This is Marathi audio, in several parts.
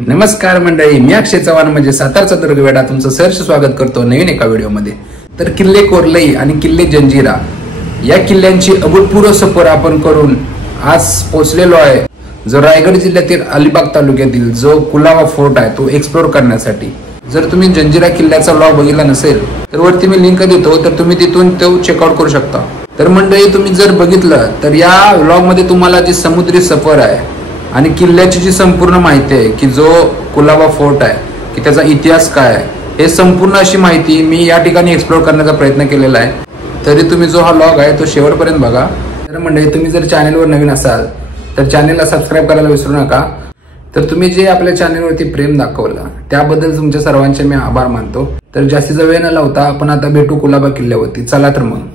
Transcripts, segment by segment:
नमस्कार मंडळी, मी अक्षय चव्हाण म्हणजे सातारचा दुर्गवेडा तुमचं सहर्ष स्वागत करतो नवीन एका व्हिडिओमध्ये। तर किल्ले कोरलई आणि किल्ले जंजिरा या किल्ल्यांची अभूतपूर्व सफर आपण करून आज पोहोचलेलो आहे जो रायगड जिल्ह्यातील अलिबाग तालुक्यातील जो कुलाबा फोर्ट आहे तो एक्सप्लोर करण्यासाठी। जर तुम्ही जंजिरा किल्ल्याचा व्लॉग बघितला नसेल तर वरती मी लिंक देतो, तर तुम्ही तिथून तो चेकआउट करू शकता। तर मंडळी, तुम्ही जर बघितलं तर या व्लॉग मध्ये तुम्हाला जी समुद्री सफर आहे आणि किल्ल्याची जी संपूर्ण माहिती आहे की जो कुलाबा फोर्ट आहे की त्याचा इतिहास काय आहे, हे संपूर्ण अशी माहिती मी या ठिकाणी एक्सप्लोर करण्याचा प्रयत्न केलेला आहे। तरी तुम्ही जो हा व्लॉग आहे तो शेवटपर्यंत बघा। तर मंडळी, तुम्ही जर चॅनलवर नवीन असाल तर चॅनलला सबस्क्राइब करायला विसरू नका। तर तुम्ही जे आपल्या चॅनलवरती प्रेम दाखवलं त्याबद्दल तुमच्या सर्वांचे मी आभार मानतो। तर जास्तीचा वेळ न लावता आपण आता भेटू कुलाबा किल्ल्यावरती। चला तर मग।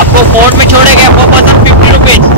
आपको फोर्ट में छोड़ेंगे, आपको पर्सन 50 रुपीज।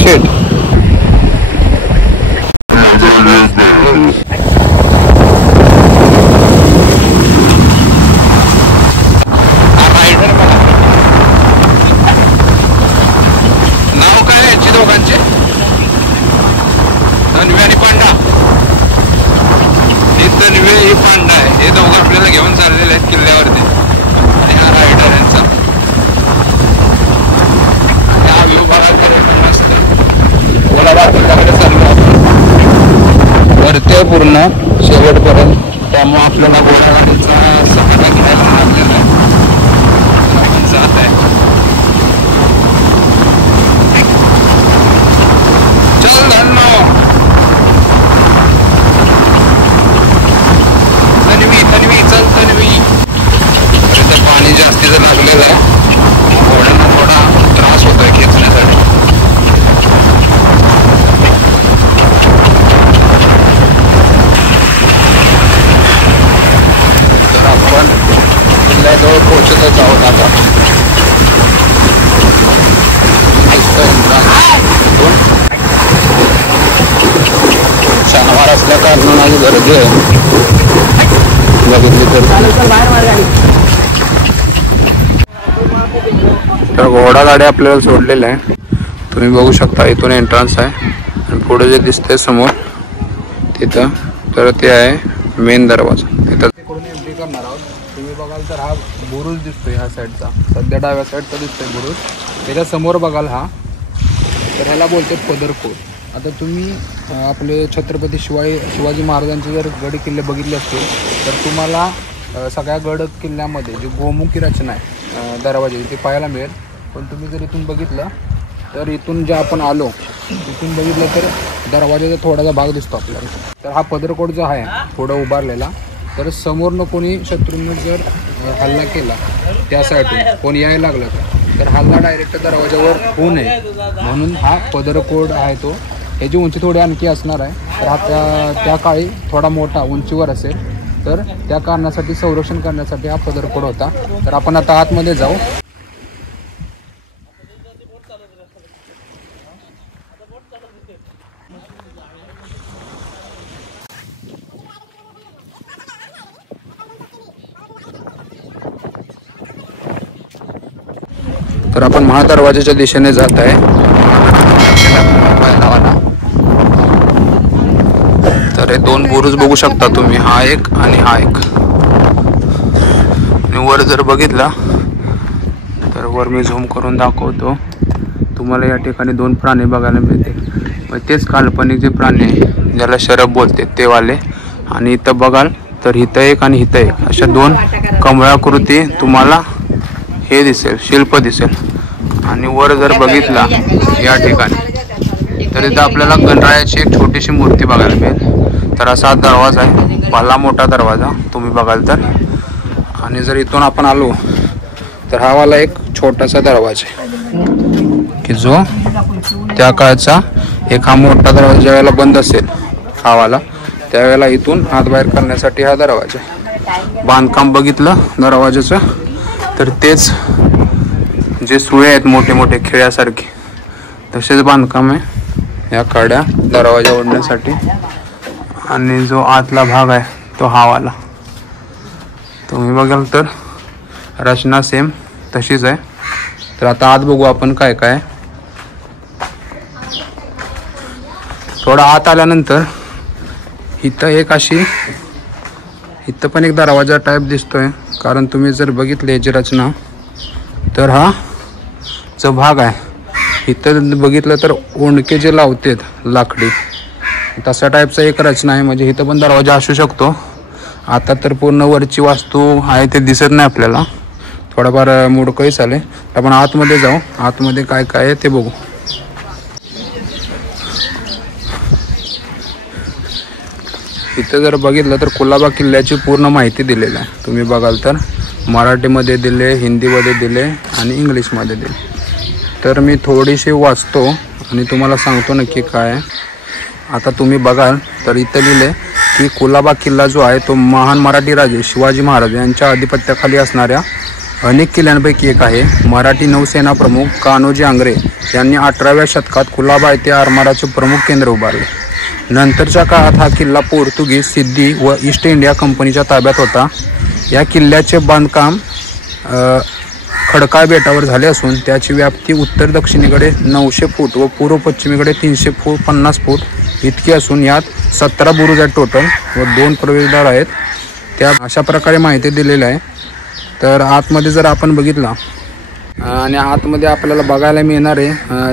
शेट नाव काय यांची दोघांचे? तन्वी आणि पांडा। हे तन्वी हे पांडा आहे, हे दोघं आपल्याला घेऊन चाललेले आहेत किल्ल्यावरती। आणि हा रायडर यांचा हा व्ह्यू बघायला मस्त वरते पूर्ण शेवटपर्यंत। त्यामुळे आपल्याला घोडागाडीचा सफर घ्यायला लागलेला आहे। आपण जात आहे, चल धन्नो तन्वी तन्वी चल तन्वी। इथे पाणी जास्तीचं लागलेलं आहे, घोड्यांना थोडा त्रास होतोय खेचण्यासाठी। तर आपण किल्ल्याजवळ पोहोचतच आहोत आता। शनिवार असल्या कारणाने माझी गर्दी आहे, बघितली तर घोडा गाडी आपल्याला सोडलेलं आहे। तुम्ही बघू शकता इथून एंट्रन्स आहे आणि पुढे जे दिसतंय समोर तिथं तर ते आहे मेन दरवाजा। तिथं एंट्री करणार आहोत। तुम्ही बघाल तर हा बुरुज दिसतोय ह्या साईडचा, सध्या डाव्या साईडचा दिसतोय बुरुज। त्याच्या समोर बघाल हा, तर ह्याला बोलते पदरकोट। आता तुम्ही आपले छत्रपती शिवाजी महाराजांचे जर गड किल्ले बघितले असतील तर तुम्हाला सगळ्या गड किल्ल्यामध्ये जी गोमुखी रचना आहे दरवाजे ते पाहायला मिळेल। पण तुम्ही जर इथून बघितलं तर इथून जे आपण आलो तिथून बघितलं तर दरवाजाचा थोडासा भाग दिसतो आपल्याला। तर हा पदरकोट जो आहे थोडा उभारलेला, तर समोरनं कोणी शत्रूंनी जर हल्ला केला त्या साईडून कोणी यायला लागलं तर हल्ला डायरेक्ट दरवाजावर होऊ नये म्हणून हा पदरकोट आहे तो। ह्याची उंची थोडी आणखी असणार आहे, तर हा त्या काळी थोडा मोठा उंचीवर असेल, तर त्या कारणासाठी संरक्षण करण्यासाठी हा पदरकोट होता। तर आपण आता आतमध्ये जाऊ। तर आपण महादरवाजाच्या दिशेने जात आहे। तर हे दोन बुरुज बघू शकता तुम्ही, हा एक आणि हा एक। आणि वर जर बघितला तर वर मी झूम करून दाखवतो तुम्हाला, या ठिकाणी दोन प्राणी बघायला मिळतील। तेच काल्पनिक जे प्राणी आहे ज्याला शरभ बोलते ते वाले। आणि इथं बघाल तर इथं एक आणि इथं एक अशा दोन कमळाकृती तुम्हाला हे दिसेल, शिल्प दिसेल। आणि वर जर बघितला या ठिकाणी तर इथं आपल्याला गणरायाची एक छोटीशी मूर्ती बघायला मिळेल. तर असा दरवाजा आहे, भला मोठा दरवाजा तुम्ही बघाल तर. आणि जर इथून आपण आलो तर हा वाला एक छोटासा दरवाजा आहे की जो त्या काळचा एक हा मोठा दरवाजा ज्यावेळेला बंद असेल हा वाला त्यावेळेला इथून आत बाहेर करण्यासाठी हा दरवाजा. बांधकाम बघितलं दरवाजाचं तर तेच जे सुळे आहेत मोठे मोठे खेळ्यासारखे तसेच बांधकाम आहे या काड्या दरवाजा ओढण्यासाठी. आणि जो आतला भाग आहे तो हा वाला तुम्ही बघाल तर रचना सेम तशीच आहे. तर आता आत बघू आपण काय काय. थोडा आत आल्यानंतर इथं एक अशी इथं पण एक दरवाजा टाईप दिसतोय, कारण तुम्ही जर बघितले याची रचना तर हा जो भाग आहे इथं बघितलं तर ओंडके जे लावतात लाकडी तसा टाईपचा एक रचना आहे. म्हणजे इथं पण दरवाजा असू शकतो. आता तर पूर्ण वरची वास्तू आहे ते दिसत नाही आपल्याला, थोडाफार मोडकळी चाले. आपण आतमध्ये जाऊ, आतमध्ये काय काय आहे ते बघू. इथं जर बघितलं तर कुलाबा किल्ल्याची पूर्ण माहिती दिलेली आहे. तुम्ही बघाल तर मराठीमध्ये दिले, हिंदीमध्ये दिले आणि इंग्लिशमध्ये दिले. तर मी थोडीशी वाचतो आणि तुम्हाला सांगतो नक्की काय आहे. आता तुम्ही बघाल तर इथं लिहिले की कुलाबा किल्ला जो आहे तो महान मराठी राजे शिवाजी महाराज यांच्या अधिपत्याखाली असणाऱ्या अनेक किल्ल्यांपैकी एक आहे. मराठी नौसेना प्रमुख कान्होजी आंग्रे यांनी 18व्या शतकात कुलाबा येथे आरमाराचे प्रमुख केंद्र उभारले. नंतरच्या काळात हा किल्ला पोर्तुगीज, सिद्धी व ईस्ट इंडिया कंपनीच्या ताब्यात होता. या किल्ल्याचे बांधकाम खडकाळ बेटावर झाले असून त्याची व्याप्ती उत्तर दक्षिणेकडे 900 फूट व पूर्व पश्चिमेकडे 350 फूट इतकी असून यात 17 बुरुज आहेत टोटल व 2 प्रवेशद्वार आहेत. त्या अशा प्रकारे माहिती दिलेली आहे. तर आतमध्ये जर आपण बघितला आणि आतमध्ये आपल्याला बघायला मिळणारे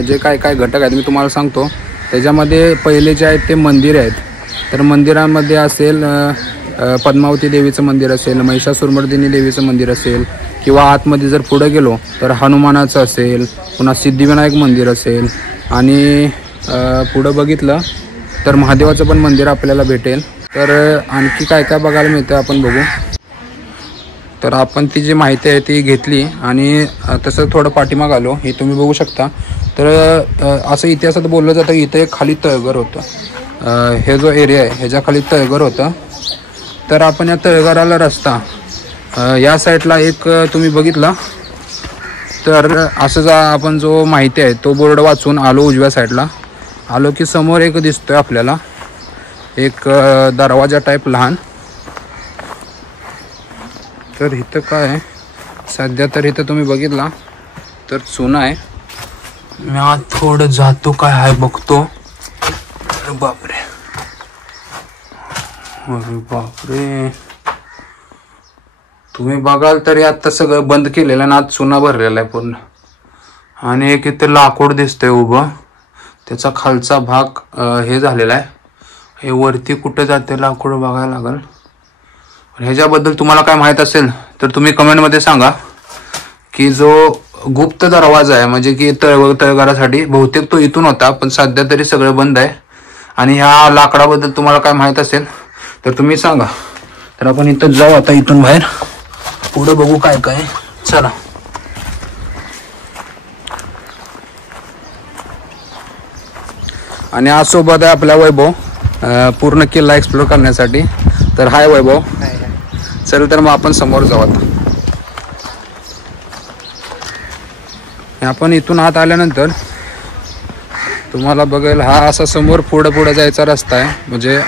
जे काय काय घटक आहेत मी तुम्हाला सांगतो. त्याच्यामध्ये पहिले जे आहेत ते मंदिरे आहेत. तर मंदिरांमध्ये असेल पद्मावती देवीचं मंदिर असेल, महिषासुरमर्दिनी देवीचं मंदिर असेल, किंवा आतमध्ये जर पुढे गेलो तर हनुमानाचं असेल, पुन्हा सिद्धिविनायक मंदिर असेल आणि पुढं बघितलं तर महादेवाचं पण मंदिर आपल्याला भेटेल. तर आणखी काय काय बघायला मिळतं आपण बघू. तर आपण ती जी माहिती आहे ती घेतली आणि तसं थोडं पाठीमाग आलो. हे तुम्ही बघू शकता. तर असं इतिहासात बोललं जातं इथं एक खाली तळघर होतं. हे जो एरिया आहे ह्याच्या खाली तळघर होतं. तर आपण या तळघराला रस्ता या साईडला एक तुम्ही बघितला तर असं जा आपण जो माहिती आहे तो बोर्ड वाचून आलो. उजव्या साईडला आलो की समोर एक दिसतोय आपल्याला एक दरवाजा टाईप लहान. तर इथं काय आहे सध्या तर इथं तुम्ही बघितला तर चुना आहे. मी आज थोडं जातो काय आहे बघतो. अरे बापरे, अरे बापरे, तुम्ही बघाल तरी आता सगळं बंद केलेलं आहे ना, आज चुना भरलेला आहे पूर्ण. आणि एक इथे लाकूड दिसतंय उभं, त्याचा खालचा भाग हे झालेला आहे. हे वरती कुठे जाते लाकूड बघायला लागेल. ह्याच्याबद्दल तुम्हाला काय माहित असेल तर तुम्ही कमेंटमध्ये सांगा. की जो गुप्त दरवाजा आहे म्हणजे की तळघरासाठी बहुतेक तो इथून होता, पण सध्या तरी सगळं बंद आहे. आणि ह्या लाकडाबद्दल तुम्हाला काय माहित असेल तर तुम्ही सांगा. तर आपण इथं जाऊ आता, इथून बाहेर पुढे बघू काय काय. चला. आणि आज सोबत आहे आपला वैभव पूर्ण किल्ला एक्सप्लोर करण्यासाठी. तर हाय वैभव. चल तर मग आपण समोर जाऊ आता. आपण इथून आत आल्यानंतर तुम्हाला बघेल हा असा समोर पुढे जायचा रस्ता आहे. म्हणजे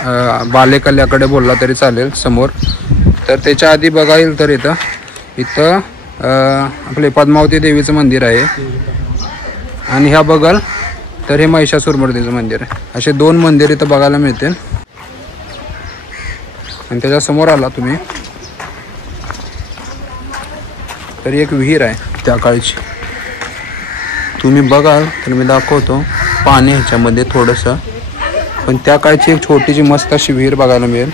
बालेकल्ल्याकडे बोलला तरी चालेल समोर. तर त्याच्या आधी बघायला तर इथं आपले पद्मावती देवीचं मंदिर आहे. आणि ह्या बघाल तर हे महिषासुरमर्दिनीचं मंदिर आहे. असे 2 मंदिर इथं बघायला मिळतील. आणि त्याच्या समोर आला तुम्ही तर एक विहीर आहे त्या काळची. तुम्ही बघाल तर मी दाखवतो पाणी ह्याच्यामध्ये थोडंसं. पण त्या काळची एक छोटीशी मस्त अशी विहीर बघायला मिळेल.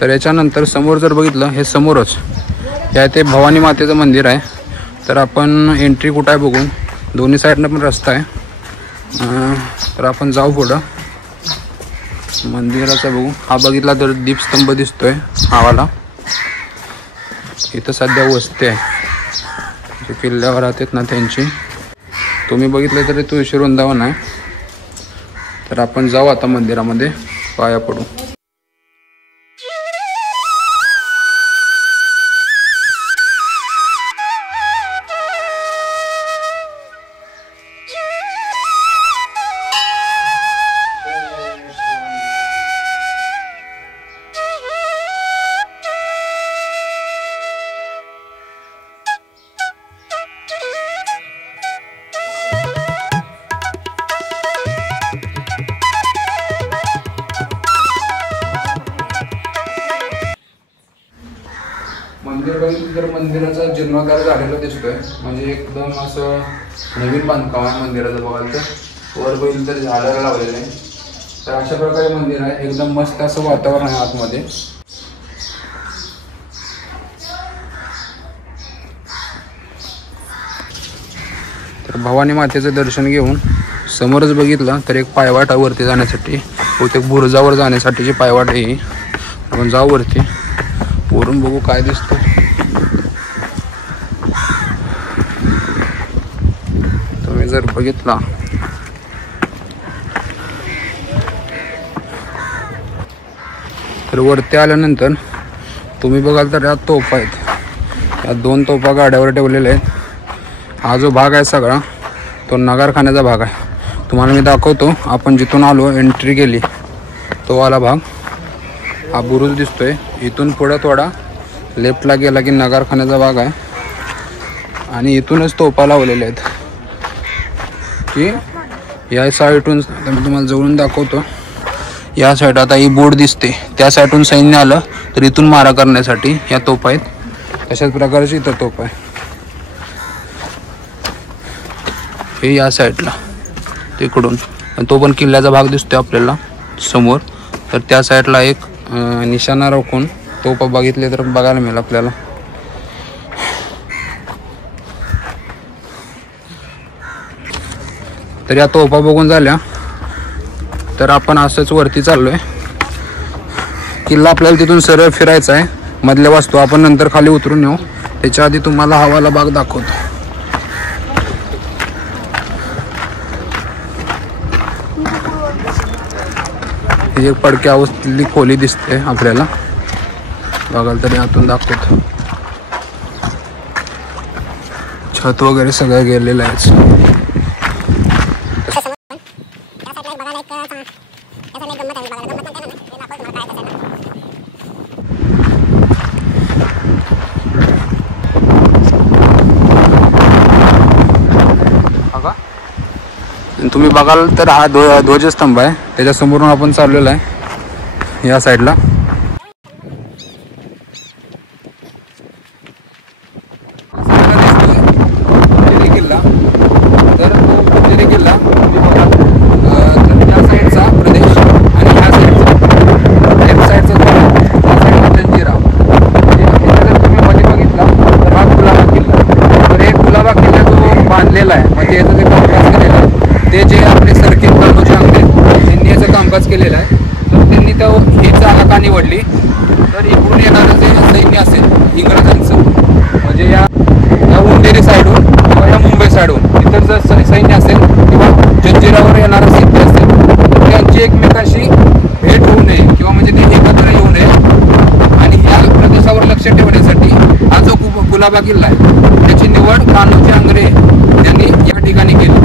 तर याच्यानंतर समोर जर बघितलं हे समोरच या ते भवानी मातेचं मंदिर आहे. तर आपण एंट्री कुठं आहे बघून, दोन्ही साईडनं पण रस्ता आहे. तर आपण जाऊ पुढं मंदिराचा बघू. हा बघितला तर दीपस्तंभ दिसतोय हावाला. इथं सध्या वस्ती आहे जे किल्ल्यावर राहतात ना त्यांची. तुम्ही बघितलं तरी तुळशी वृंदावन आहे. तर आपण जाऊ आता मंदिरामध्ये, पाया पडू. मंदिर बघितलं तर मंदिराचा जीर्णोद्धार झालेला दिसतोय. म्हणजे एकदम असं नवीन बांधकाम आहे मंदिराचं. बघाल तर वर बघितलं तर झाडाला लावलेलं आहे. तर अशा प्रकारे मंदिर आहे. एकदम मस्त असं वातावरण आहे आतमध्ये. तर भवानी मातेचं दर्शन घेऊन समोरच बघितलं तर एक पायवाट आहे वरती जाण्यासाठी. बहुतेक बुरुजावर जाण्यासाठीची पायवाट आहे. आपण जाऊ वरती, वरून बघू काय दिसतं. तुम्ही जर बघितला तर वरती आल्यानंतर तुम्ही बघाल तर या तोफा आहेत. या 2 तोफा गाड्यावर ठेवलेल्या आहेत. हा जो भाग आहे सगळा तो नगारखान्याचा भाग आहे. तुम्हाला मी दाखवतो. आपण जिथून आलो एंट्री केली तो वाला भाग, हा बुरुज दिसतोय. इथून पुढं थोडा लेफ्टला गेला की नगारखान्याचा भाग आहे. आणि इथूनच तोफा लावलेल्या आहेत की या साईडून. मी तुम्हाला जवळून दाखवतो. या साईड आता ही बोर्ड दिसते, त्या साईडून सैन्य आलं तर इथून मारा करण्यासाठी या तोफा आहेत. तशाच प्रकारची इथं तोफ आहे. हे या साईडला तिकडून, तो पण किल्ल्याचा भाग दिसतोय आपल्याला समोर. तर त्या साईडला एक निशाणा राखून तोफा बघितले तर बघायला मिळेल आपल्याला. तर या तोफा बघून झाल्या तर आपण असंच वरती चाललोय. किल्ला आपल्याला तिथून सरळ फिरायचा आहे. मधल्या वास्तू आपण नंतर खाली उतरून येऊ. त्याच्या आधी तुम्हाला हवाला भाग दाखवतो. ही एक पडक्या अवस्थेतली खोली दिसते आपल्याला. बघाल तरी आतून दाखवतो. छत वगैरे सगळं गेलेलं आहे. तुम्ही बघाल तर हा ध्वजस्तंभ आहे. त्याच्या समोरून आपण चाललेलो आहे या साईडला. किल्ला तर तो किल्ला तर त्या साईडचा प्रदेश आणि ह्या साईडचा लेफ्ट साईडचा जंजिरा. जर तुम्ही मध्ये बघितला तर हा कुलाबा किल्ला. तर हे कुलाबा किल्ला जो बांधलेला आहे म्हणजे याचं जे कामकाज केलेलं आहे ते जे आपले सरकीत कानूचे अंगठे त्यांनी याचं कामकाज केलेलं आहे. तर त्यांनी तो ही जागा का निवडली तर इकडून येणारं जे सैन्य असेल इंग्रजांचं म्हणजे या उंदेरी साईडहून किंवा या मुंबई साईडहून इतर जर सैन्य असेल किंवा जंजिरावर येणारं सैन्य असेल तर त्यांची एकमेकांशी भेट होऊ नये किंवा म्हणजे ते एकत्र येऊ नये. आणि या प्रदेशावर लक्ष ठेवण्यासाठी हा जो कुलाबा किल्ला आहे त्याची निवड कान्होजी आंग्रे यांनी या ठिकाणी केली.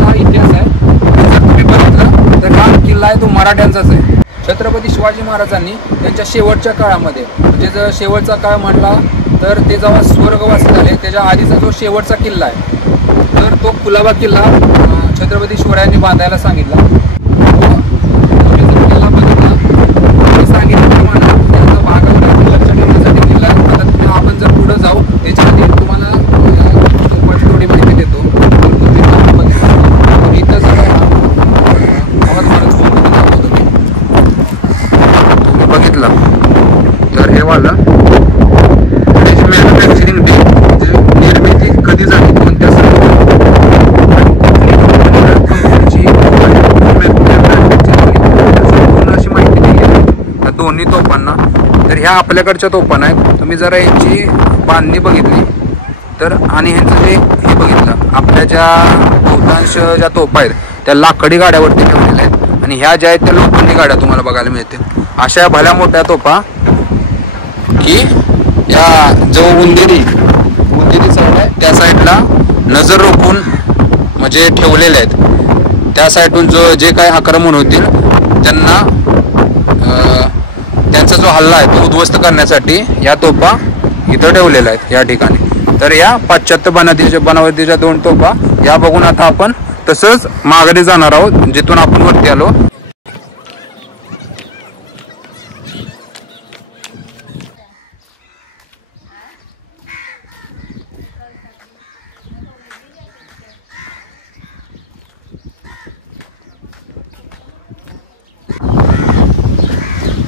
हा इतिहास आहे. जर तुम्ही बघितलं तर हा किल्ला आहे तो मराठ्यांचाच आहे. छत्रपती शिवाजी महाराजांनी त्यांच्या शेवटच्या काळामध्ये म्हणजे जर शेवटचा काळ म्हटला तर ते जेव्हा स्वर्गवासी झाले त्याच्या आधीचा जो शेवटचा किल्ला आहे तर तो कुलाबा किल्ला छत्रपती शिवरायांनी बांधायला सांगितला. तुम्ही जर किल्ला बघितला मी सांगितल्याप्रमाणे त्याचा भागावर लक्ष ठेवण्यासाठी किल्ला. आता आपण जर पुढे जाऊ त्याच्या आधी तुम्हाला थोडी माहिती देतो. इथं सगळं तुम्ही बघितलं तर हे वाला मॅन्युफॅक्चरिंग डे म्हणजे तर ह्या आपल्याकडच्या तोफा नाहीत. तुम्ही जरा यांची बांधणी बघितली तर आणि ह्यांचं जे हे बघितलं, आपल्या ज्या बहुतांश ज्या तोफा आहेत त्या लाकडी गाड्यावरती ठेवलेल्या आहेत आणि ह्या ज्या आहेत त्या लोखंडी गाड्या तुम्हाला बघायला मिळतील. अशा भल्या मोठ्या तोफा की या जो उंदेरी साईड आहे त्या साईडला नजर रोखून म्हणजे ठेवलेले आहेत. त्या साईडून जे काही आक्रमण होतील त्यांना त्यांचा जो हल्ला आहे तो उद्ध्वस्त करण्यासाठी या तोफा इथं ठेवलेल्या आहेत या ठिकाणी. तर या पाश्चात्य बनावटीच्या 2 तोफा या बघून आता आपण तसंच माघारी जाणार आहोत जिथून आपण वरती आलो.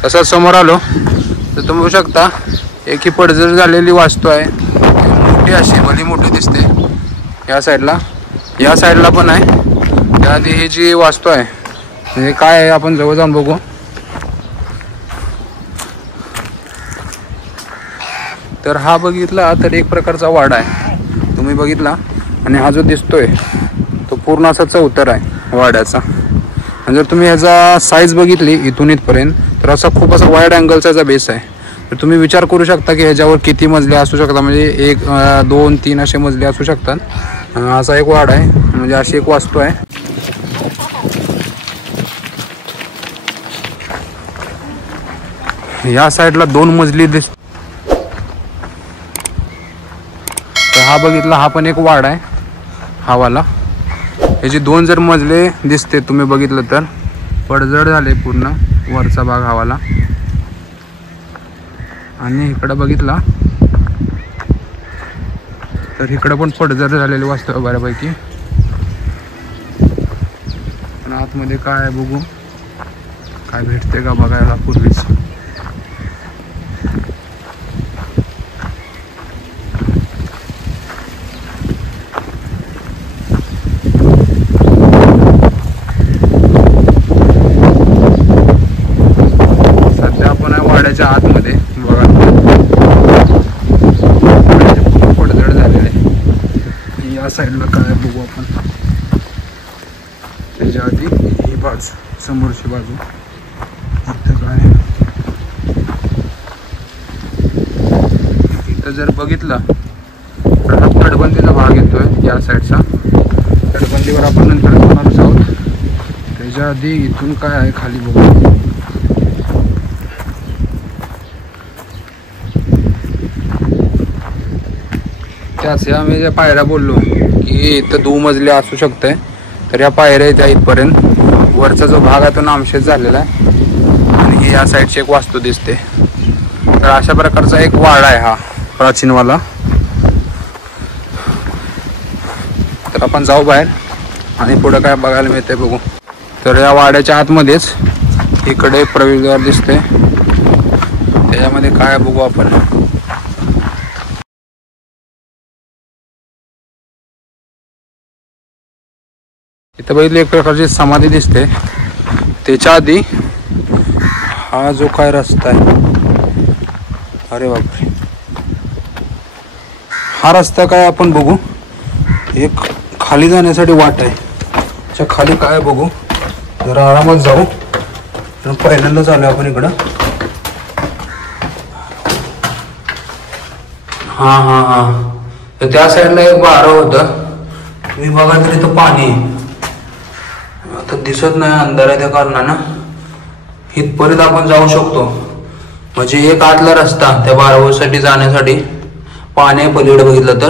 तसंच समोर आलो तर तुम्ही बघू शकता एक ही पडझड झालेली वास्तू आहे. मोठी अशी भली मोठी दिसते. या साईडला पण आहे. त्याआधी ही जी वास्तू आहे म्हणजे काय आहे आपण जवळ जाऊन बघू. तर हा बघितला तर एक प्रकारचा वाडा आहे तुम्ही बघितला आणि हा जो दिसतोय तो पूर्ण असा चौतर आहे वाड्याचा. आणि जर तुम्ही ह्याचा साईज बघितली इथून इथपर्यंत तर असा खूप असा वाईड अँगलचा याचा बेस आहे. तर तुम्ही विचार करू शकता की ह्याच्यावर किती मजले असू शकतात. म्हणजे 1, 2, 3 असे मजले असू शकतात. असा एक वाडा आहे म्हणजे अशी एक वास्तू आहे. या साईडला 2 मजली तर हा बघितला हा पण एक वाडा आहे हा वाला. याची 2 जर मजले दिसते तुम्ही बघितलं तर पडझड झाले पूर्ण वरचा भाग हवाला. आणि इकडं बघितला तर इकडं पण पडझड झालेली वास्तू आहे बऱ्यापैकी. पण आतमध्ये काय आहे बघू काय भेटते का बघायला पूर्वीच. आतमध्ये बघा पडझड झालेले. या साईडला काय बघू आपण. त्याच्या आधी ही बाजू समोरची बाजू इथं काय इथं जर बघितलं तर हा तटबंदीचा भाग येतोय या साईडचा. तटबंदीवर आपण नंतर जाणारच आहोत. त्याच्या आधी इथून काय आहे खाली बघू. त्याच या मी ज्या पायऱ्या बोललो की इथं 2 मजले असू शकते तर या पायऱ्या इथं इथपर्यंत वरचा जो भाग आहे तो नामशेष झालेला आहे. आणि या साईडची एक वास्तू दिसते. तर अशा प्रकारचा एक वाडा आहे हा प्राचीनवाला. तर आपण जाऊ बाहेर आणि पुढे काय बघायला मिळते बघू. तर या वाड्याच्या आतमध्येच इकडे प्रवेशद्वार दिसते. त्याच्यामध्ये काय बघू आपण. इथं बघितलं एक प्रकारची समाधी दिसते. त्याच्या आधी हा जो काय रस्ता आहे अरे बापरे हा रस्ता काय आपण बघू. एक खाली जाण्यासाठी वाट आहे. त्याच्या खाली काय बघू जरा आरामात जाऊ. पहिल्यांदा चालू आपण इकडं. हा तर त्या साईडला एक बारं होतं तुम्ही बघा तरी इथं पाणी आता दिसत नाही अंधार आहे त्या कारणानं. इथपर्यंत आपण जाऊ शकतो म्हणजे एक आतला रस्ता त्या बारावीसाठी जाण्यासाठी पाणी पलीकडे बघितलं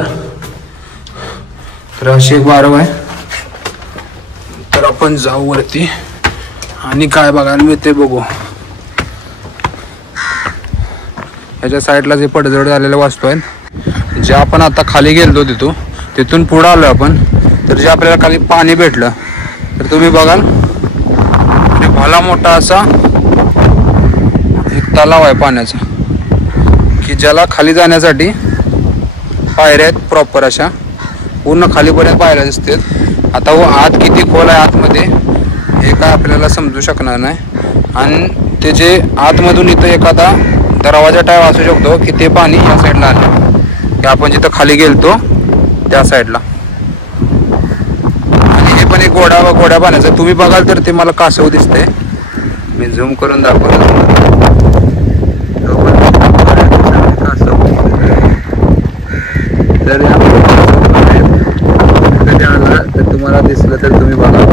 तर अशी एक बारव आहे. तर आपण जाऊ वरती आणि काय बघायला मिळते बघू. याच्या साईडला जे पडझड झालेल्या वास्तू आहेत जे आपण आता खाली गेलो तिथून पुढे आलो आपण. तर जे आपल्याला खाली पाणी भेटलं तर तुम्ही बघाल भला मोठा असा एक तलाव आहे पाण्याचा की ज्याला खाली जाण्यासाठी पायऱ्या आहेत प्रॉपर अशा पूर्ण खालीपर्यंत पायऱ्या दिसतात. आता वो आत किती खोल आहे आतमध्ये हे काय आपल्याला समजू शकणार नाही. आणि ते जे आतमधून इथं एखादा दरवाजा टाईप असू शकतो की ते पाणी या साईडला आलं की आपण जिथं खाली गेलतो त्या साईडला. आणि हे पण एक गोड्या पाण्याचं तुम्ही बघाल तर ते मला कासव दिसतंय. मी झूम करून दाखवतो कासव. जर कधी आला तर तुम्हाला दिसलं तर तुम्ही बघा.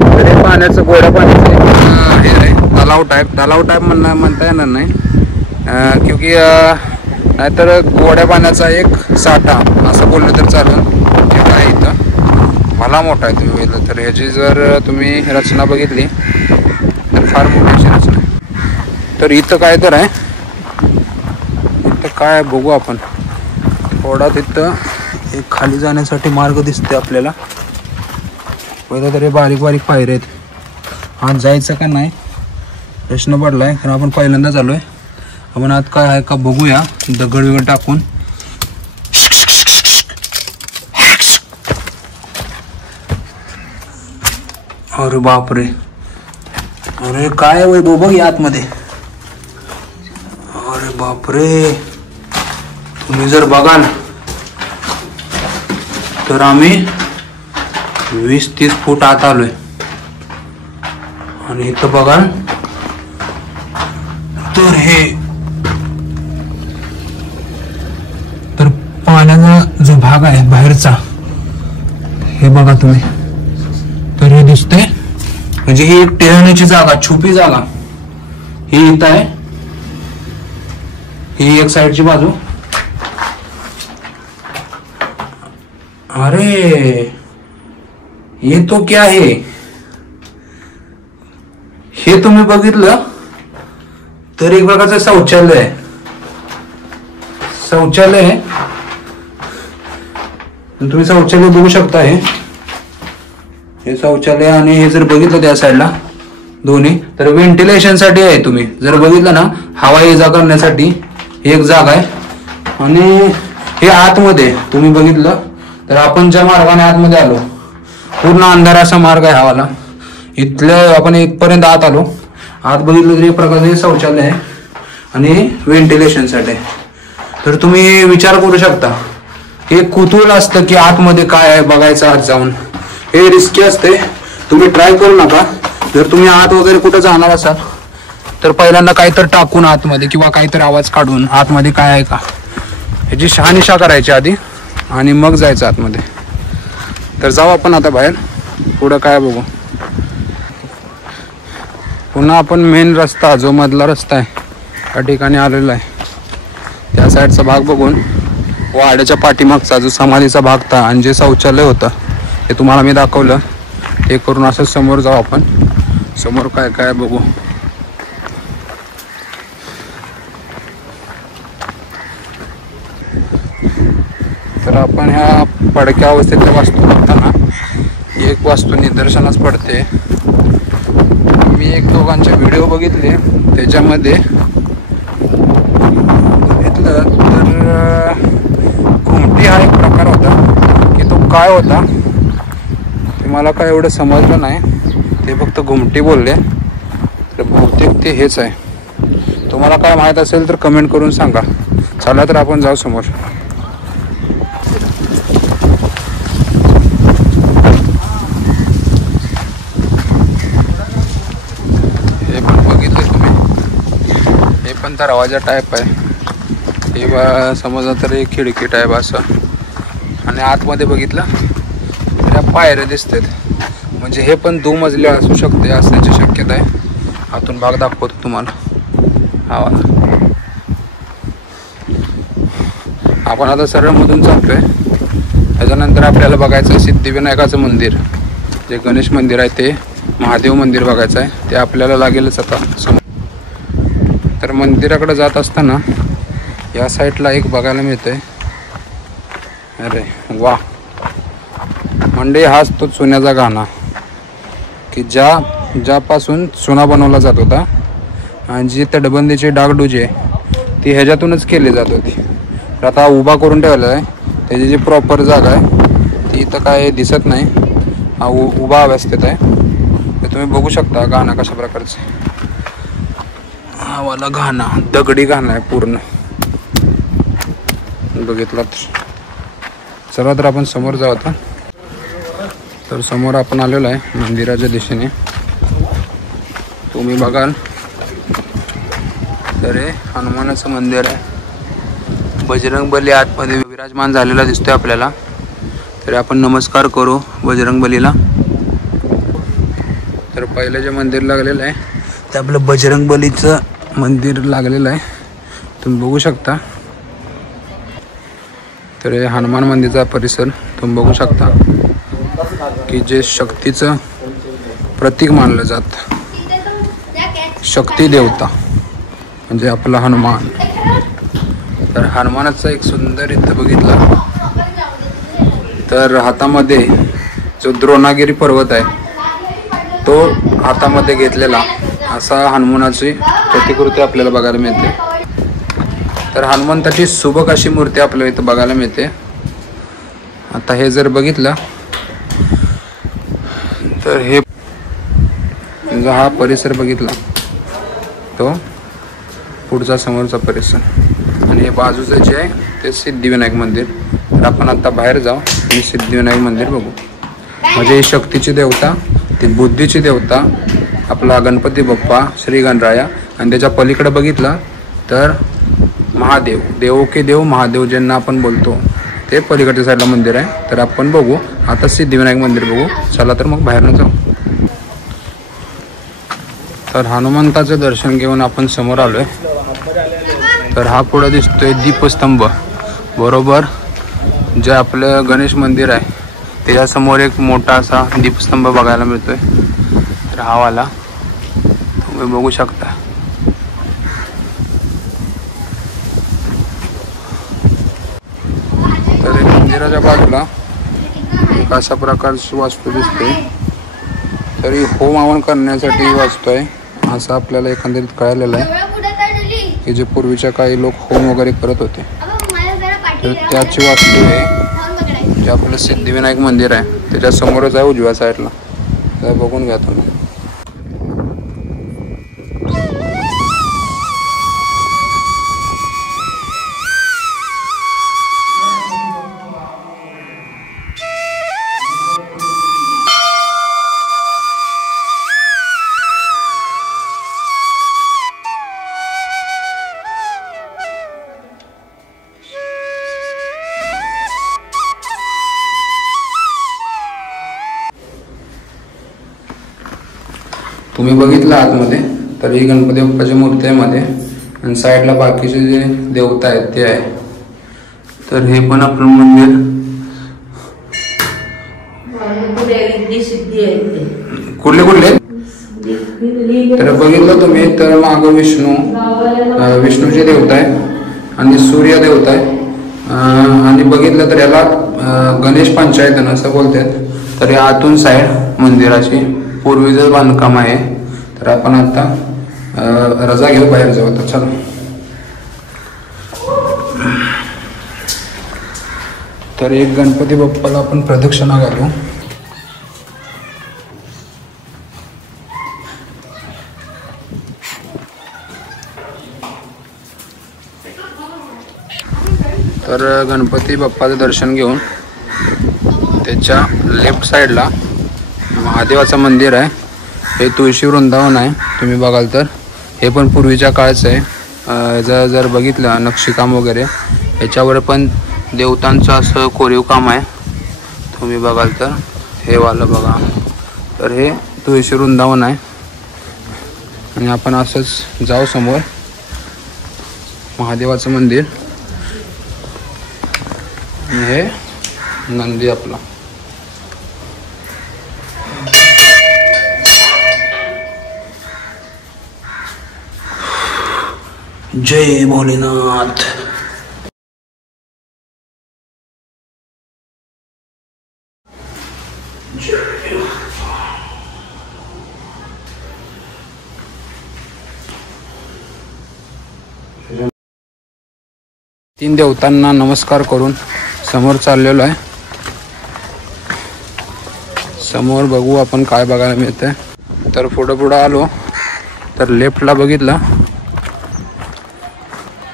तर हे पाण्याचं गोड्या पाण्याचं हे आहे तलाव टाईप म्हणता येणार नाही क्योंकि नाहीतर गोड्या पाण्याचा एक साठा असं बोललं तर चालेल. हे काय इथं मला मोठा आहे तुम्ही बघितलं तर. ह्याची जर तुम्ही रचना बघितली तर फार मोठी अशी रचना आहे. तर इथं काय तर आहे, इथं काय बघू आपण. थोडा तिथं एक खाली जाण्यासाठी मार्ग दिसते आपल्याला. पहिलं तरी बारीक पायऱ्या आहेत. आत जायचं का नाही प्रश्न पडलाय, कारण आपण पहिल्यांदाच आलोय. आपण आत काय आहे का बघूया. दगड टाकून अरे बापरे, अरे काय वैभव बघ या आतमध्ये. अरे बापरे, तुम्ही जर बघाल तर आम्ही 20-30 फूट आत आलोय. आणि इथं बघाल तर हे तर पाण्याचा जो भाग आहे बाहेरचा हे बघा तुम्ही. तर हे दिसतंय म्हणजे ही एक टेहळण्याची जागा, छुपी जागा ही इथं आहे. ही एक साईडची बाजू. अरे ये तो क्या है, हे तुम्ही बघितलं तर एक प्रकारचं शौचालय आहे. तुम्ही शौचालय बघू शकता. हे शौचालय आणि हे जर बघितलं त्या साईडला दोन्ही तर व्हेंटिलेशन साठी आहे. तुम्ही जर बघितलं ना हवा ये जा करण्यासाठी एक जागा आहे. आणि हे आतमध्ये तुम्ही बघितलं तर आपण ज्या मार्गाने आतमध्ये आलो पूर्ण अंधार असा मार्ग आहे हवाला. इथल्या आपण इथपर्यंत आत आलो. आत बघितलं तर एक प्रकारचे शौचालय आहे आणि व्हेंटिलेशन साठी. तर तुम्ही विचार करू शकता हे कुतूहल असतं की आतमध्ये काय आहे बघायचं आत जाऊन. हे रिस्की असते, तुम्ही ट्राय करू नका. जर तुम्ही आत वगैरे कुठं जाणार असाल तर पहिल्यांदा काहीतरी टाकून आतमध्ये किंवा काहीतरी आवाज काढून आतमध्ये काय आहे का ह्याची शहानिशा करायची आधी आणि मग जायचं आतमध्ये. तर जाऊ आपण आता बाहेर, पुढं काय बघू. पुन्हा आपण मेन रस्ता जो मधला रस्ता आहे त्या ठिकाणी आलेला आहे. त्या साईडचा भाग बघून वाड्याच्या पाठीमागचा जो समाधीचा भाग होता आणि जे शौचालय होतं ते तुम्हाला मी दाखवलं. ते करून असं समोर जाऊ आपण. समोर काय काय बघू. तर आपण ह्या पडक्या अवस्थेतल्या वास्तू बघताना एक वास्तू निदर्शनास पडते. मी एक दोघांचे व्हिडिओ बघितले त्याच्यामध्ये बघितलं तर घुमटी हा एक प्रकार होता की तो काय होता ते मला काय एवढं समजलं नाही. ते फक्त घुमटी बोलले. तर बहुतेक ते हेच आहे. तुम्हाला काय माहीत असेल तर कमेंट करून सांगा. चला तर आपण जाऊ समोर. हे पण बघितलं तुम्ही, हे पण दरवाजा टाईप आहे. हे समजा तर एक खिडकी टाईप असं. आणि आतमध्ये बघितलं तर या पायऱ्या दिसतात. म्हणजे हे पण दुमजले असू शकते असण्याची शक्यता आहे. आतून भाग दाखवतो तुम्हाला. आपण आता सरळ मधून चालतोय. त्याच्यानंतर आपल्याला बघायचं सिद्धिविनायकाचं मंदिर, जे गणेश मंदिर आहे ते महादेव मंदिर बघायचं आहे. ते आपल्याला लागेलच आता समोर. तर मंदिराकडे जात असताना या साईडला एक बघायला मिळतंय. अरे वा, म्हणजे हाच तो चुन्याचा गाणा की ज्यापासून चुना बनवला जात होता. आणि जी तटबंदीची डागडुजी आहे ती ह्याच्यातूनच केली जात होती. तर आता उभा करून ठेवलेला आहे. त्याची जी प्रॉपर जागा आहे ती इथं काय दिसत नाही. हा उभा अवस्थेत आहे. तर तुम्ही बघू शकता घाणा कशा प्रकारचं. हा वाला घाणा दगडी घाणा आहे पूर्ण बघितला. चला तर आपण समोर जाऊ आता. तर समोर आपण आलेलो आहे मंदिराच्या दिशेने. तुम्ही बघाल तर हे हनुमानाचं मंदिर आहे. बजरंगबली आतमध्ये विराजमान झालेला दिसतोय आपल्याला. तरी आपण नमस्कार करू बजरंगबलीला. तर पहिलं जे मंदिर लागलेलं आहे ते आपलं बजरंगबलीचं मंदिर लागलेलं आहे. तुम्ही बघू शकता. तर हे हनुमान मंदिरचा परिसर तुम्ही बघू शकता की जे शक्तीचं प्रतीक मानलं जातं. शक्ती देवता म्हणजे आपला हनुमान. तर हनुमानाचा एक सुंदर इथं बघितला तर हातामध्ये जो द्रोणागिरी पर्वत आहे तो हातामध्ये घेतलेला असा हनुमानाची प्रतिकृती आपल्याला बघायला मिळते. तर हनुमंताची सुबक अशी मूर्ती आपल्याला इथं बघायला मिळते. आता हे जर बघितलं तर हे जो हा परिसर बघितला तो पुढचा समोरचा परिसर आणि हे बाजूचं जे आहे ते सिद्धिविनायक मंदिर. तर आपण आता बाहेर जाऊ आणि सिद्धिविनायक मंदिर बघू. म्हणजे ही शक्तीची देवता, ती बुद्धीची देवता आपला गणपती बाप्पा श्री गणराया. आणि त्याच्या पलीकडे बघितलं तर महादेव, देवो के देव महादेव ज्यांना आपण बोलतो ते पलीकडच्या साईडला मंदिर आहे. तर आपण बघू आता सिद्धिविनायक मंदिर बघू. चला तर मग बाहेरनं जाऊ. तर हनुमंताचं दर्शन घेऊन आपण समोर आलोय. तर हा पुढे दिसतोय दीपस्तंभ. बरोबर जे आपलं गणेश मंदिर आहे त्याच्यासमोर एक मोठा असा दीपस्तंभ बघायला मिळतोय. तर हा वाला तुम्ही बघू शकता. तर मंदिराच्या बाजूला एक अशा प्रकारची वास्तू दिसते. तरी होम हवन करण्यासाठी वास्तू आहे असं आपल्याला एकंदरीत कळालेलं आहे की जे पूर्वीच्या काही लोक होम वगैरे करत होते. तर त्याची वास्तू आहे जे आपलं सिद्धिविनायक मंदिर आहे त्याच्या समोरच आहे उजव्या साईडला. तर बघून घ्या तुम्ही. तुम्ही बघितलं आतमध्ये तर ही गणपती बाप्पाची मूर्ती आहे मध्ये आणि साईडला बाकीचे जे देवता आहेत ते आहे. तर हे पण आपलं मंदिर कुठले कुठले तर बघितलं तुम्ही तर मागं विष्णूची देवता आहे आणि सूर्य देवता आहे. आणि बघितलं तर याला गणेश पंचायतन असं बोलतात. तर या आतून साईड मंदिराची पूर्वीचं बांधकाम आहे. तर आपण आता रजा घेऊ बाहेर जाऊ. आता चला. तर एक गणपती बाप्पाला आपण प्रदक्षिणा घालू. तर गणपती बाप्पाचं दर्शन घेऊन त्याच्या लेफ्ट साईडला महादेवाचं मंदिर आहे. हे तुळशी वृंदावन आहे. तुम्ही बघाल तर हे पण पूर्वीच्या काळचं आहे. जर बघितलं नक्षीकाम वगैरे ह्याच्यावर पण देवतांचं असं कोरीव काम आहे. तुम्ही बघाल तर हे वालं बघा. तर हे तुळशी वृंदावन आहे आणि आपण असंच जाऊ समोर महादेवाचं मंदिर. हे नंदी आपला. जय भोलेनाथ. तीन देवतांना नमस्कार करून समोर चाललेलो आहे. समोर बघू आपण काय बघायला मिळतंय. तर पुढं आलो तर लेफ्टला बघितलं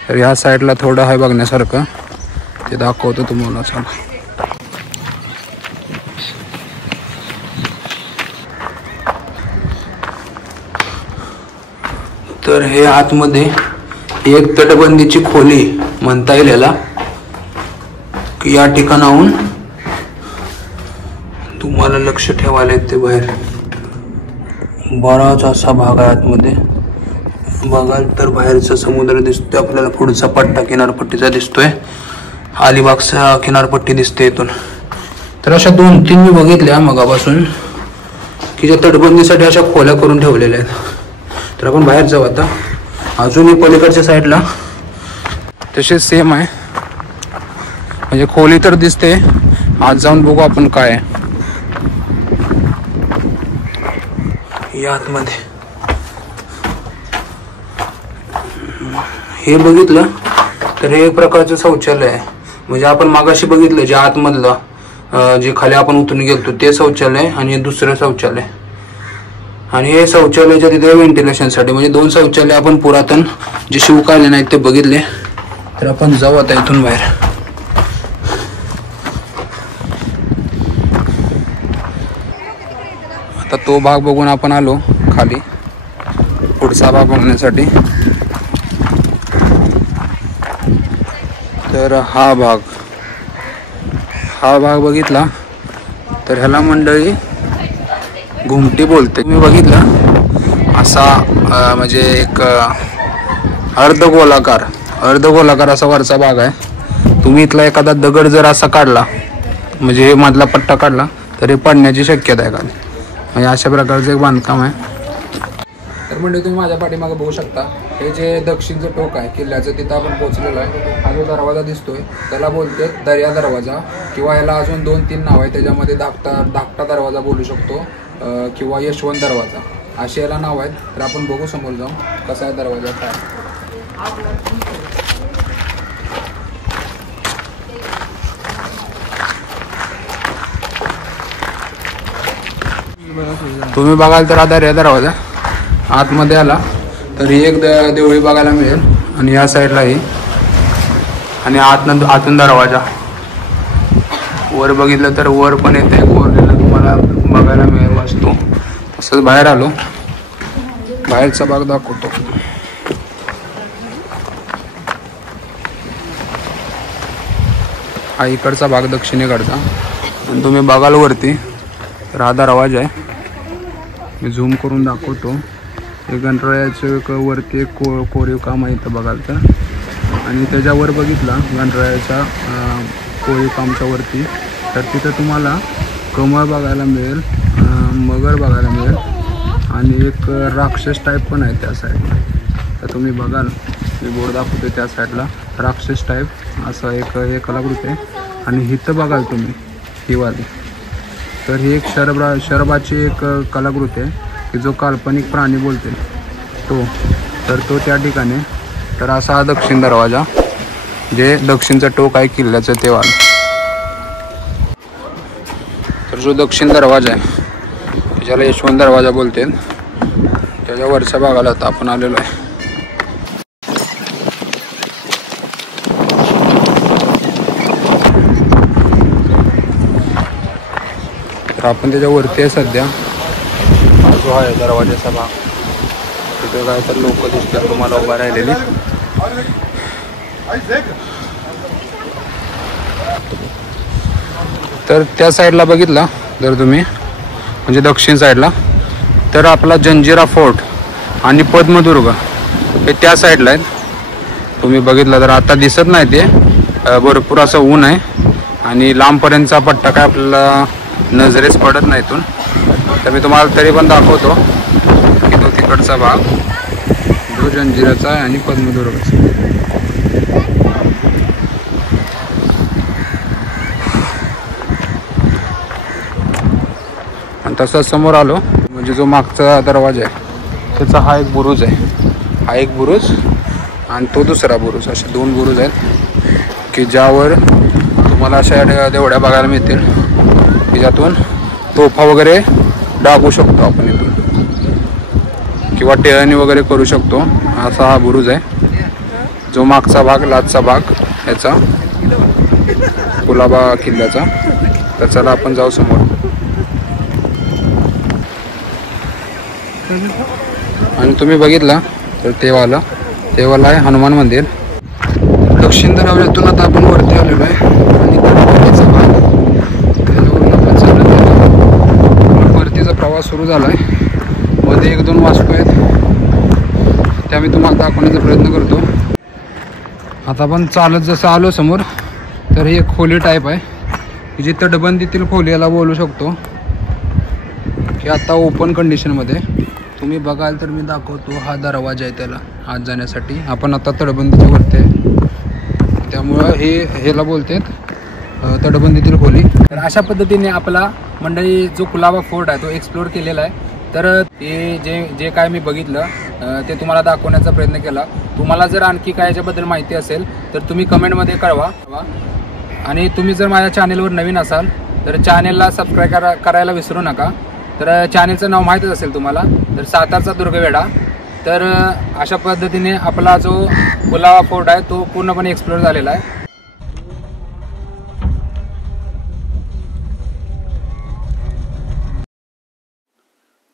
तर ह्या साईडला थोडं आहे बघण्यासारखं, ते दाखवतो तुम्हाला. चला. तर हे आतमध्ये एक तटबंदीची खोली म्हणता येईल याला. या ठिकाणाहून तुम्हाला लक्ष ठेवायला येते. बाहेर बराच असा भाग आहे आतमध्ये. बघाल तर बाहेरचा समुद्र दिसतोय आपल्याला, पुढचा पट्टा किनारपट्टीचा दिसतोय, अलिबागचा किनारपट्टी दिसते इथून. तर अशा 2-3 मी बघितल्या मगापासून की ज्या तटबंदीसाठी अशा खोल्या करून ठेवलेल्या आहेत. तर आपण बाहेर जाऊ आता. अजूनही पलीकडच्या साईडला तसेच सेम आहे, म्हणजे खोली तर दिसते. आज जाऊन बघू आपण काय आहे या आतमध्ये. हे बघितलं तर हे एक प्रकारचं शौचालय आहे. म्हणजे आपण मागाशी बघितलं जे आतमधलं जे खाली आपण उतरून गेलतो ते शौचालय आणि हे दुसरं शौचालय. आणि हे शौचालयाच्या तिथे व्हेंटिलेशनसाठी, म्हणजे 2 शौचालय आपण पुरातन जे शिवकालीन आहेत ते बघितले. तर आपण जाऊ आता इथून बाहेर. आता तो भाग बघून आपण आलो खाली पुढचा भाग बघण्यासाठी. तर हा भाग बघितला तर ह्याला मंडळी घुमटी बोलते. मी बघितलं असा म्हणजे एक अर्धगोलाकार असा वरचा भाग आहे. तुम्ही इथला एखादा दगड जर असा काढला, म्हणजे हे मधला पट्टा काढला, तर हे पडण्याची शक्यता आहे खाली. म्हणजे अशा प्रकारचं एक बांधकाम आहे. तर म्हणजे तुम्ही माझ्या पाठीमागे बघू शकता, हे जे दक्षिणचं टोक आहे किल्ल्याचं, तिथं आपण पोहोचलेलो आहे. हा जो दरवाजा दिसतोय त्याला बोलते दर्या दरवाजा, किंवा याला अजून 2-3 नाव आहे. त्याच्यामध्ये धाकटा दरवाजा बोलू शकतो, किंवा यशवंत दरवाजा असे याला नाव आहेत. तर आपण बघू समोर जाऊन कसा आहे दरवाजा काय. तुम्ही बघाल तर आता रे दरवाजा आतमध्ये आला तर ही एक देवळी बघायला मिळेल, आणि या साईडला ही, आणि आतून दरवाजा. वर बघितलं तर वर पण येते कोरलेलं तुम्हाला बघायला मिळेल वास्तू. तसंच बाहेर आलो, बाहेरचा भाग दाखवतो. हा इकडचा भाग दक्षिणेकडचा, आणि तुम्ही बघाल वरती तर हा दरवाजा आहे. मी झूम करून दाखवतो. हे गणरायाचं वरती एक कोरीव काम आहे इथं बघाल तर, आणि त्याच्यावर बघितला गणरायाच्या कोरीव कामच्या वरती, तर तिथं तुम्हाला कमळ बघायला मिळेल, मगर बघायला मिळेल, आणि एक राक्षस टाईप पण आहे त्या साईडला. तर तुम्ही बघाल, मी बोर्ड दाखवतो त्या साईडला राक्षस टाईप असं एक हे कलाकृती आहे. आणि इथं बघाल तुम्ही ही वाली, तर ही एक शरबाची एक कलाकृती आहे की जो काल्पनिक प्राणी बोलते तो त्या ठिकाणी. तर असा हा दक्षिण दरवाजा, जे दक्षिणचं टोक आहे किल्ल्याचं ते वाला. तर जो दक्षिण दरवाजा आहे ज्याला यशवंत दरवाजा बोलते, त्याच्या वरच्या भागाला आता आपण आलेलो आहे. तर आपण त्याच्यावरती आहे सध्या. जो आहे दरवाजाचा भाग, तिथे काय तर लोक दिसतात तुम्हाला उभा राहिलेली. तर त्या साईडला बघितला जर तुम्ही, म्हणजे दक्षिण साईडला, तर आपला जंजिरा फोर्ट आणि पद्मदुर्ग हे त्या साईडला आहेत. तुम्ही बघितलं तर आता दिसत नाही ते, भरपूर असं ऊन आहे आणि लांबपर्यंतचा पट्टा काय आपल्याला नजरेच पडत नाही इथून. तर मी तुम्हाला तरी पण दाखवतो की तो तिकडचा भाग जो जंजिराचा आहे आणि पद्मदुर्गाचा. आणि तसंच समोर आलो म्हणजे जो मागचा दरवाजा आहे त्याचा हा एक बुरुज आहे, हा एक बुरुज आणि तो दुसरा बुरुज, असे 2 बुरुज आहेत की ज्यावर तुम्हाला अशा देवड्या बघायला मिळतील की ज्यातून तोफा वगैरे डागू शकतो आपण इथून. किंवा टेळणी वगैरे करू शकतो असा हा बुरुज आहे. जो मागचा भाग लाटचा भाग याचा कुलाबा किल्ल्याचा. तर चला आपण जाऊ समोर. आणि तुम्ही बघितला तर तेवाला आहे हनुमान मंदिर. दक्षिण दरवाज्यातून आता आपण वरती आलेलो आहे आणि त्याच्यावरून आपण चालत येतो. परतीचा प्रवास सुरू झाला आहे. मध्ये 1-2 वास्तू आहेत त्या मी तुम्हाला दाखवण्याचा प्रयत्न करतो. आता आपण चालत जसं आलो समोर तर ही एक खोली टाईप आहे की जी तटबंदीतील खोली याला बोलू शकतो की आता ओपन कंडिशनमध्ये. तुम्ही बघाल तर मी दाखवतो हा दरवाजा आहे त्याला आत जाण्यासाठी. आपण आता तटबंदीच्या वरती आहे त्यामुळं ह्याला बोलतात तटबंदीतील खोली. तर अशा पद्धतीने आपला मंडळी जो कुलाबा फोर्ट आहे तो एक्सप्लोर केलेला आहे. तर हे जे काय मी बघितलं ते तुम्हाला दाखवण्याचा प्रयत्न केला. तुम्हाला जर आणखी काय याच्याबद्दल माहिती असेल तर तुम्ही कमेंटमध्ये कळवा. आणि तुम्ही जर माझ्या चॅनेलवर नवीन असाल तर चॅनेलला सबस्क्राईब करायला विसरू नका. तर चॅनेलचं नाव माहीतच असेल तुम्हाला, तर सातारचा दुर्गवेढा. तर अशा पद्धतीने आपला जो कुलाबा फोर्ट आहे तो पूर्णपणे एक्सप्लोर झालेला आहे.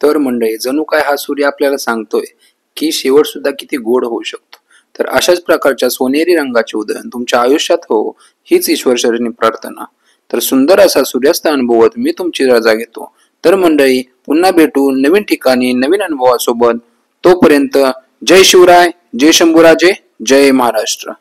तर मंडळी जणू काय हा सूर्य आपल्याला सांगतोय की शेवट सुद्धा किती गोड होऊ शकतो. तर अशाच प्रकारच्या सोनेरी रंगाचे उदयन तुमच्या आयुष्यात हो हीच ईश्वरचरणी प्रार्थना. तर सुंदर असा सूर्यास्त अनुभवत मी तुमची रजा घेतो. तर मंडळी पुन्हा भेटू नवीन ठिकाणी नवीन अनुभवासोबत. तोपर्यंत जय शिवराय, जय शंभूराजे, जय महाराष्ट्र.